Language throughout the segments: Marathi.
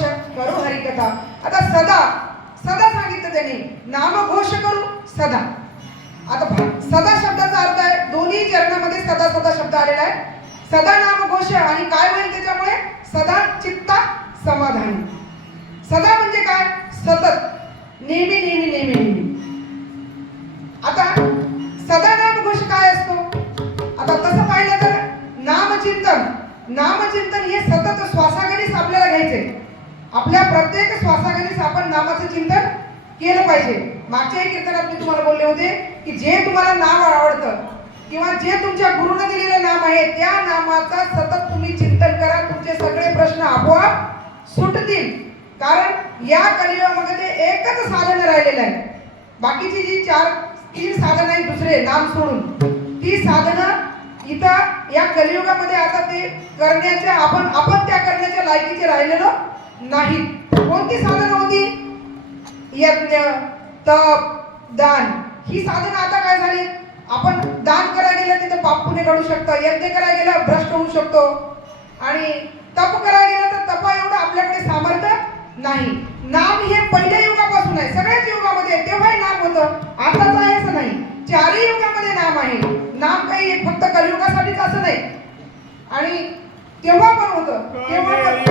नामघोष करू हरिकथा. आता सदा सदा सांगितलं त्यांनी नामघोष करू सदा. आता सदा शब्दाचा अर्थ आहे दोन्ही चरणामध्ये सदा सदा शब्द आलेला आहे. सदा नामघोष आणि काय होईल त्याच्यामुळे? सदा चित्ता समाधानी. सदा म्हणजे काय? सतत. नेहमी नेहमी नेहमी नेहमी. आता सदा नामघोष काय असतो? आता तसं पाहिलं तर नामचिंतन. नामचिंतन हे सतत श्वासागणीच आपल्याला घ्यायचे आपल्या प्रत्येक श्वासाखालीच आपण नामाचं चिंतन केलं पाहिजे. मागच्याही कीर्तनात मी तुम्हाला बोलले होते की जे तुम्हाला नाम आवडतं किंवा जे तुमच्या गुरुनं दिलेलं नाम आहे त्या नामाचा सतत तुम्ही चिंतन करा. तुमचे सगळे प्रश्न आपोआप सुटतील. कारण या कलियुगामध्ये एकच साधन राहिलेलं आहे. बाकीची जी चार तीन साधनं आहेत दुसरे नाम सोडून ती साधनं इथं या कलियुगामध्ये आता ते करण्याच्या आपण आपण त्या करण्याच्या लायकीचे राहिलेलो नाही. कोणती साधनं होती? यज्ञ तप दान. ही साधनं आता काय झाली? आपण दान करायला गेलं तिथं पाप पुणे घडू शकतं यज्ञ करायला गेलं भ्रष्ट होऊ शकतो. आणि तप करायला गेलं तर तपा एवढं आपल्याकडे सामर्थ्य नाही. नाम हे पहिल्या युगापासून आहे. सगळ्याच युगामध्ये तेव्हाही नाम होतं. आताच आहे असं नाही. चारही युगामध्ये नाम आहे. नाम काही फक्त कलियुगासाठीच असं नाही. आणि तेव्हा पण होतं. तेव्हा पण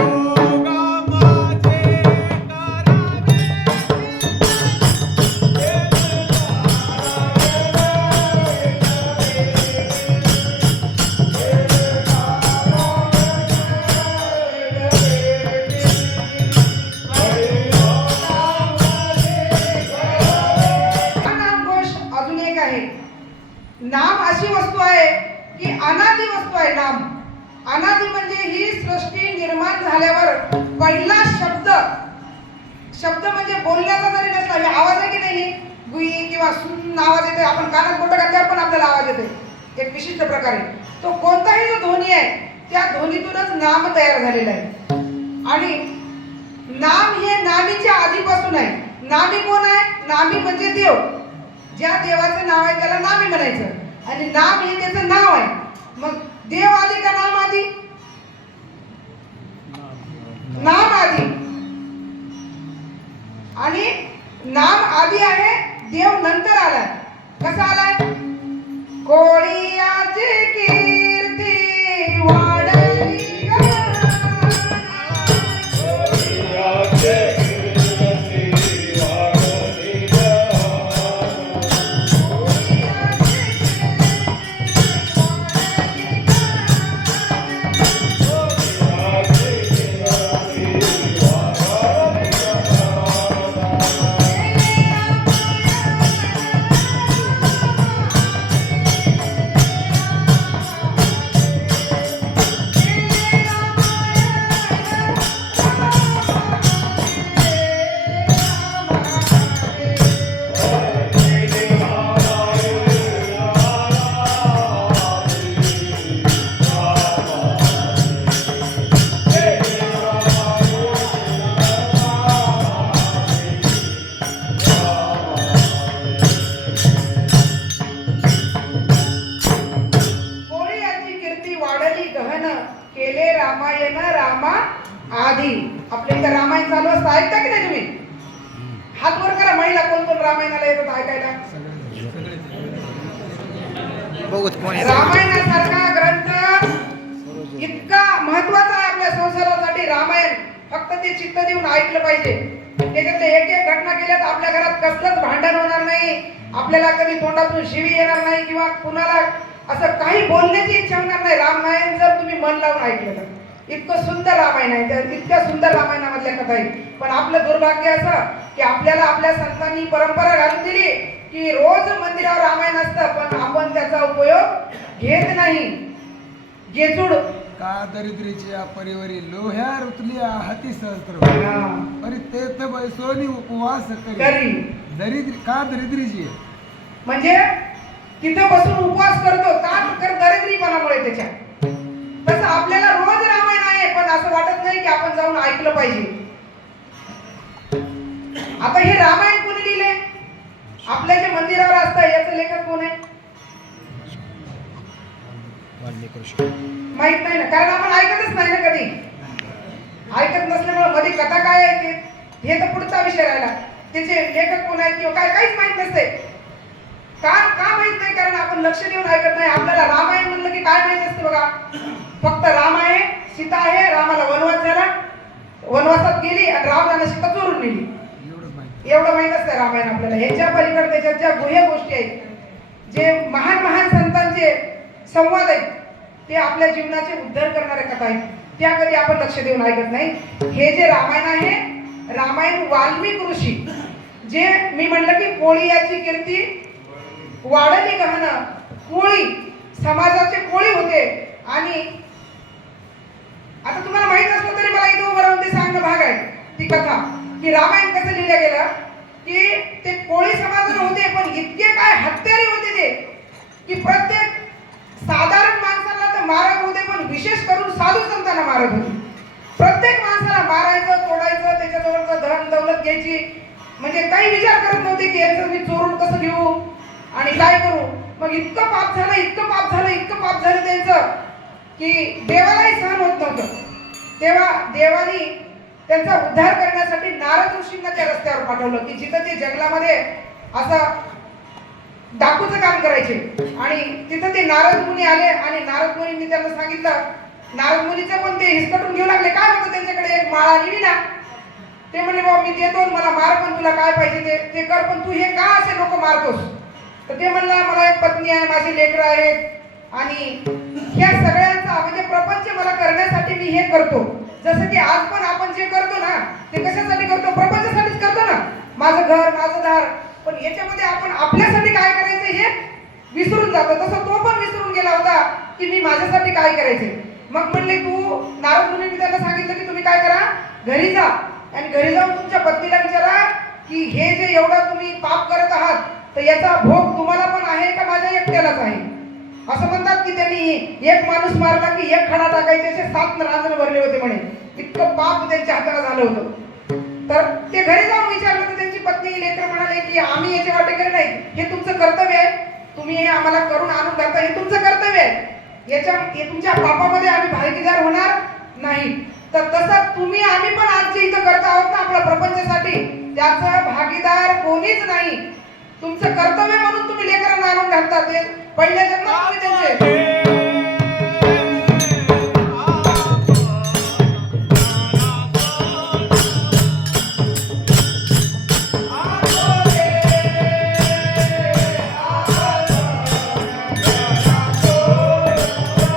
आहे की अनादी वस्तू आहे नाम. अनादी म्हणजे ही सृष्टी निर्माण झाल्यावर पहिला शब्द शब्द म्हणजे बोलण्याचा जरी नसला हे आवाज आहे की नाही गुई किंवा सुन आवाज येते आपण कानात बोट घातल्यावर पण आपल्याला आवाज येते एक विशिष्ट प्रकारे. तो कोणताही जो ध्वनी आहे त्या ध्वनीतूनच नाम तयार झालेला आहे. आणि नाम हे नामीच्या आधीपासून आहे. नामी कोण आहे? नामी म्हणजे देव. ज्या देवाचं नाव आहे त्याला नामी म्हणायचं. आणि नाम हे त्याचं नाव आहे. मग देव आधी का नाम आधी? नाम आधी. आणि नाम आधी आहे देव नंतर रामायण रामा आधी. आपल्या इथं रामायण चालू असतं. ऐकता की नाही तुम्ही? हात वर करा. महिला कोण कोण रामायणाला येतात ऐकायला. रामायणासारखा ग्रंथ इतका महत्त्वाचा आहे आपल्या संसारासाठी. रामायण फक्त ते चित्त देऊन ऐकलं पाहिजे. त्याच्यातले एक एक घटना केल्या तर आपल्या घरात कसलंच भांडण होणार नाही. आपल्याला कधी तोंडातून शिवी येणार नाही किंवा कुणाला असं काही बोलण्याची इच्छा होणार नाही. रामायण जर तुम्ही मन लावून ऐकलं तर. इतकं सुंदर रामायण आहे. त्या इतक्या सुंदर रामायणामधल्या कथा आहेत. पण आपलं दुर्भाग्य असं की आपल्याला आपल्या संतांनी परंपरा घालून दिली की रोज मंदिरावर रामायण असतं पण आपण त्याचा उपयोग घेत नाही. गेचूड का दरिद्रीची परिवारी लोह्या रुतलिया हाती सहस्त्र हा. परी तेथ बैसोनी उपवास करी. करी. दरिद्री का दरिद्रीची? म्हणजे तिथं बसून उपवास करतो का तर दरिद्रीपणामुळे त्याच्या? तसं आपल्याला रोज रामायण आहे पण असं वाटत नाही की आपण जाऊन ऐकलं पाहिजे. आता हे रामायण कोणी लिहिले आपल्या जे मंदिरावर असतं याचं लेखक कोण आहे. माहीत नाही ना कारण आपण ऐकतच नाही ना कधी. ऐकत नसल्यामुळे मध्ये कथा काय आहे ते? हे तर पुढचा विषय राहिला. त्याचे लेखक कोण आहेत किंवा काय काहीच माहीत नसते का का माहीत नाही? कारण आपण लक्ष देऊन ऐकत नाही. आपल्याला रामायण म्हणलं की काय माहीत असते बघा? फक्त राम आहे सीता आहे गेली आणि रावणानं सीता चोरून नेली. एवढं माहीत असतं रामायण आपल्याला. ह्याच्या पलीकडे त्याच्यात ज्या गुह्य गोष्टी आहेत जे महान महान संतांचे संवाद आहेत ते आपल्या जीवनाचे उद्धार करणाऱ्या कथा आहेत. त्या कधी आपण लक्ष देऊन ऐकत नाही. हे जे रामायण आहे रामायण वाल्मिक ऋषी जे मी म्हणलं की कोळी याची कीर्ती वाढली गहन कोळी समाजाचे कोळी होते आणि आता तुम्हाला माहीत असलं तरी मला इथं उभं राहून ते सांगणं भाग आहे ती कथा. की रामायण कसं लिहिलं गेलं? की ते कोळी समाज होते पण इतके काय हत्यारी होते ते की प्रत्येक साधारण माणसाला तर मारत होते पण विशेष करून साधू संतांना मारत होते. प्रत्येक माणसाला मारायचं तोडायचं त्याच्याजवळचं धन दौलत घ्यायची. म्हणजे काही विचार करत नव्हते की याचं मी चोरून कसं घेऊ? आणि काय करू? मग इतकं पाप झालं इतकं पाप झालं इतकं पाप झालं त्यांचं की देवालाही सहन होत नव्हतं. तेव्हा देवानी त्यांचा उद्धार करण्यासाठी नारद ऋषींना त्या रस्त्यावर पाठवलं की जिथं ते जंगलामध्ये असं डाकूचं काम करायचे. आणि तिथं ते नारद मुनी आले आणि नारद मुनींनी त्यांना सांगितलं नारद मुनीचं पण ते हिसकटून घेऊ लागले. काय होतं त्यांच्याकडे? एक माळा नेली ना ते म्हणले बाबा मी देतो मला मार पण तुला काय पाहिजे ते ते कर पण तू हे का असे लोक मारतोस? तर ते म्हणलं मला एक पत्नी आहे माझे लेकरं आहेत आणि ह्या सगळ्यांचा म्हणजे प्रपंच मला करण्यासाठी मी हे करतो. जसं की आज पण आपण जे करतो ना ते कशासाठी करतो प्रपंचासाठीच करतो ना माझं घर माझं दार पण याच्यामध्ये आपण आपल्यासाठी काय करायचं हे विसरून जातो. तसं तो पण विसरून गेला होता की मी माझ्यासाठी काय करायचे? मग म्हणले तू नारद मुनींनी त्यांना सांगितलं की तुम्ही काय करा? घरी जा. आणि घरी जाऊन तुमच्या पत्नीला विचारा की हे जे एवढं तुम्ही पाप करत आहात तर याचा भोग तुम्हाला पण आहे का माझ्या एकट्यालाच आहे? असं म्हणतात की त्यांनी एक माणूस मारला की एक खडा टाकायचे असे सात रांजण भरले होते म्हणे. इतकं पाप त्यांच्या हाताला झालं होतं. तर ते घरी जाऊन विचारलं तर पत्नी लेकर म्हणाले की आम्ही याचे वाटेकरी नाही. हे तुमचं कर्तव्य आहे. तुम्ही हे आम्हाला करून आणून घालता हे तुमचं कर्तव्य आहे. याच्या तुमच्या पापामध्ये आम्ही भागीदार होणार नाही. तर तसं तुम्ही आम्ही पण आमच्या इथं करत आहोत ना आपल्या प्रपंचासाठी. त्याचं भागीदार कोणीच नाही. तुमचं कर्तव्य म्हणून तुम्ही लेकरांना आणून घालता. ते पहिल्या जन्मात तुम्ही त्यांचे.